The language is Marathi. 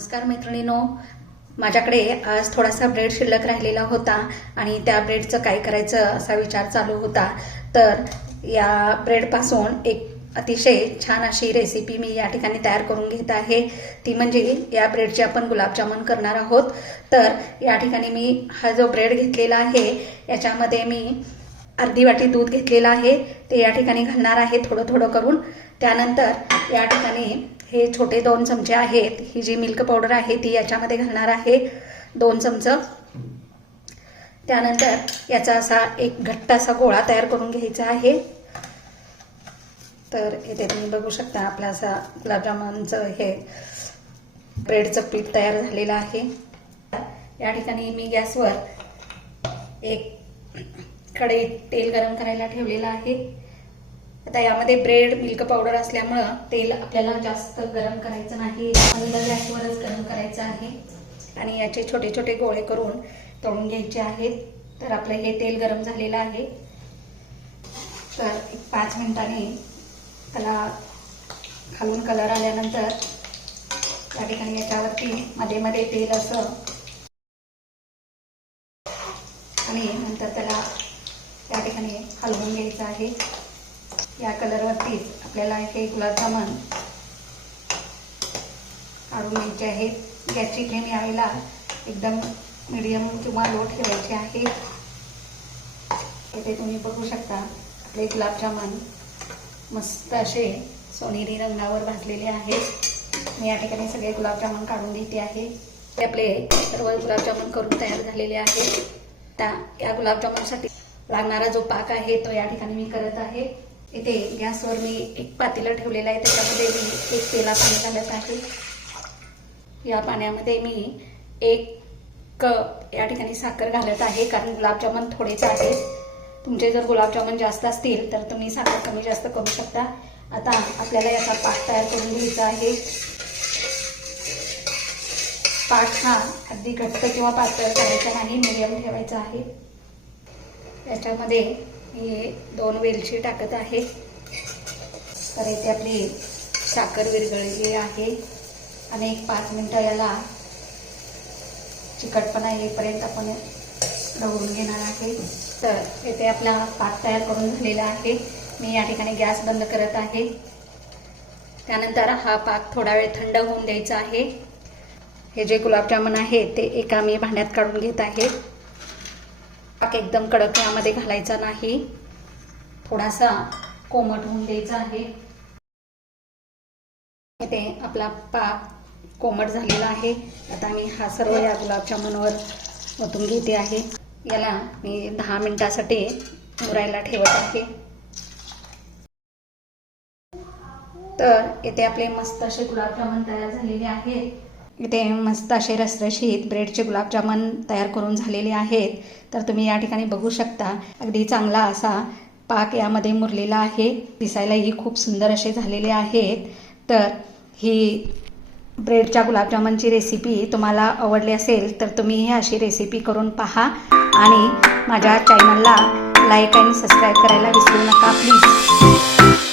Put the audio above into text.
नमस्कार मैत्रिणींनो, माझ्याकडे आज थोडासा ब्रेड शिल्लक राहिलेला होता आणि त्या ब्रेडचं काय करायचं असा विचार चालू होता। तर या ब्रेडपासून एक अतिशय छान अशी रेसिपी मी या ठिकाणी तयार करून घेत आहे। ती म्हणजे या ब्रेडचे आपण गुलाबजामुन करणार आहोत। तर या ठिकाणी मी हा जो ब्रेड घेतलेला आहे याच्यामध्ये मी अर्धी वाटी दूध घेतलेला आहे, ते या ठिकाणी घालणार आहे थोडं थोडं करून। त्यानंतर या ठिकाणी हे छोटे 2 चमचे आहेत, ही जी मिल्क पावडर आहे ती याच्यामध्ये घालणार आहे 2 चमचे। त्यानंतर याचा असा एक घट्ट असा गोळा तयार करून घ्यायचा आहे। तर इथे तुम्ही बघू शकता आपला असा गुलाबजामुनचं हे ब्रेडचं पीठ तयार झालेलं आहे। या ठिकाणी मी गॅसवर एक कढईत तेल गरम करायला ठेवलेलं आहे। आता यामध्ये ब्रेड मिल्क पावडर असल्यामुळे तेल आपल्याला जास्त गरम करायचं नाही, मंद गॅसवरच गरम करायचं आहे आणि याचे छोटे छोटे गोळे करून तळून घ्यायचे आहेत। तर आपलं हे तेल गरम झालेलं आहे। तर 5 मिनिटांनी त्याला खालून कलर आल्यानंतर या ठिकाणी याच्यावरती मध्ये मध्ये तेल असं आणि नंतर त्याला या ठिकाणी हलवून घ्यायचं आहे। या कलरवरतीच आपल्याला हे गुलाबजामुन काढून घ्यायचे आहेत। गॅसची फ्लेम यावेळेला एकदम मीडियम किंवा लो ठेवायची आहे। इथे तुम्ही बघू शकता आपले गुलाबजामुन मस्त असे सोनेरी रंगावर भाजलेले आहेत। मी या ठिकाणी सगळे गुलाबजामुन काढून घेते आहे। ते आपले सर्व गुलाबजामुन करून तयार झालेले आहेत। या गुलाबजामुनसाठी लागणारा जो पाक आहे तो या ठिकाणी मी करत आहे। इथे गॅसवर मी एक पातेलं ठेवलेलं आहे, त्याच्यामध्ये मी एक पेला पाणी घालत आहे। या पाण्यामध्ये मी 1 कप या ठिकाणी साखर घालत आहे, कारण गुलाबजामुन थोडेच आहेत। तुमचे जर गुलाबजामुन जास्त असतील तर तुम्ही साखर कमी जास्त करू शकता। आता आपल्याला याचा पाक तयार करून घ्यायचा आहे। पाक हा अगदी घट्ट किंवा पातळ करायचा नाही, मीडियम ठेवायचा आहे। याच्यामध्ये मी 2 वेलची टाकत आहे। तर इथे आपली साखर विरघळलेली आहे आणि एक 5 मिनिटं याला चिकटपणा येईपर्यंत आपण ढवळून घेणार आहे। तर इथे आपला पाक तयार करून झालेला आहे। मी या ठिकाणी गॅस बंद करत आहे। त्यानंतर हा पाक थोडा वेळ थंड होऊन द्यायचा आहे। हे जे गुलाबजामुन आहे ते एका मी भांड्यात काढून घेत आहे। पाक एकदम कडक यामध्ये घालायचा नाही, थोडासा कोमट होऊन द्यायचा आहे। इथे आपला पाक कोमट झालेला आहे। आता मी हा सर्व या गुलाबजामुनवर ओतून घेते आहे। याला मी 10 मिनिटासाठी मुरायला ठेवत आहे। तर इथे आपले मस्त असे गुलाबजामुन तयार झालेले आहेत। इथे मस्त असे रसरशीत ब्रेडचे गुलाबजामुन तयार करून झालेले आहेत। तर तुम्ही या ठिकाणी बघू शकता अगदी चांगला असा पाक यामध्ये मुरलेला आहे। दिसायलाही खूप सुंदर असे झालेले आहेत। तर ही ब्रेडच्या गुलाबजामुनची रेसिपी तुम्हाला आवडली असेल तर तुम्ही ही अशी रेसिपी करून पहा आणि माझ्या चॅनलला लाईक आणि सबस्क्राईब करायला विसरू नका प्लीज।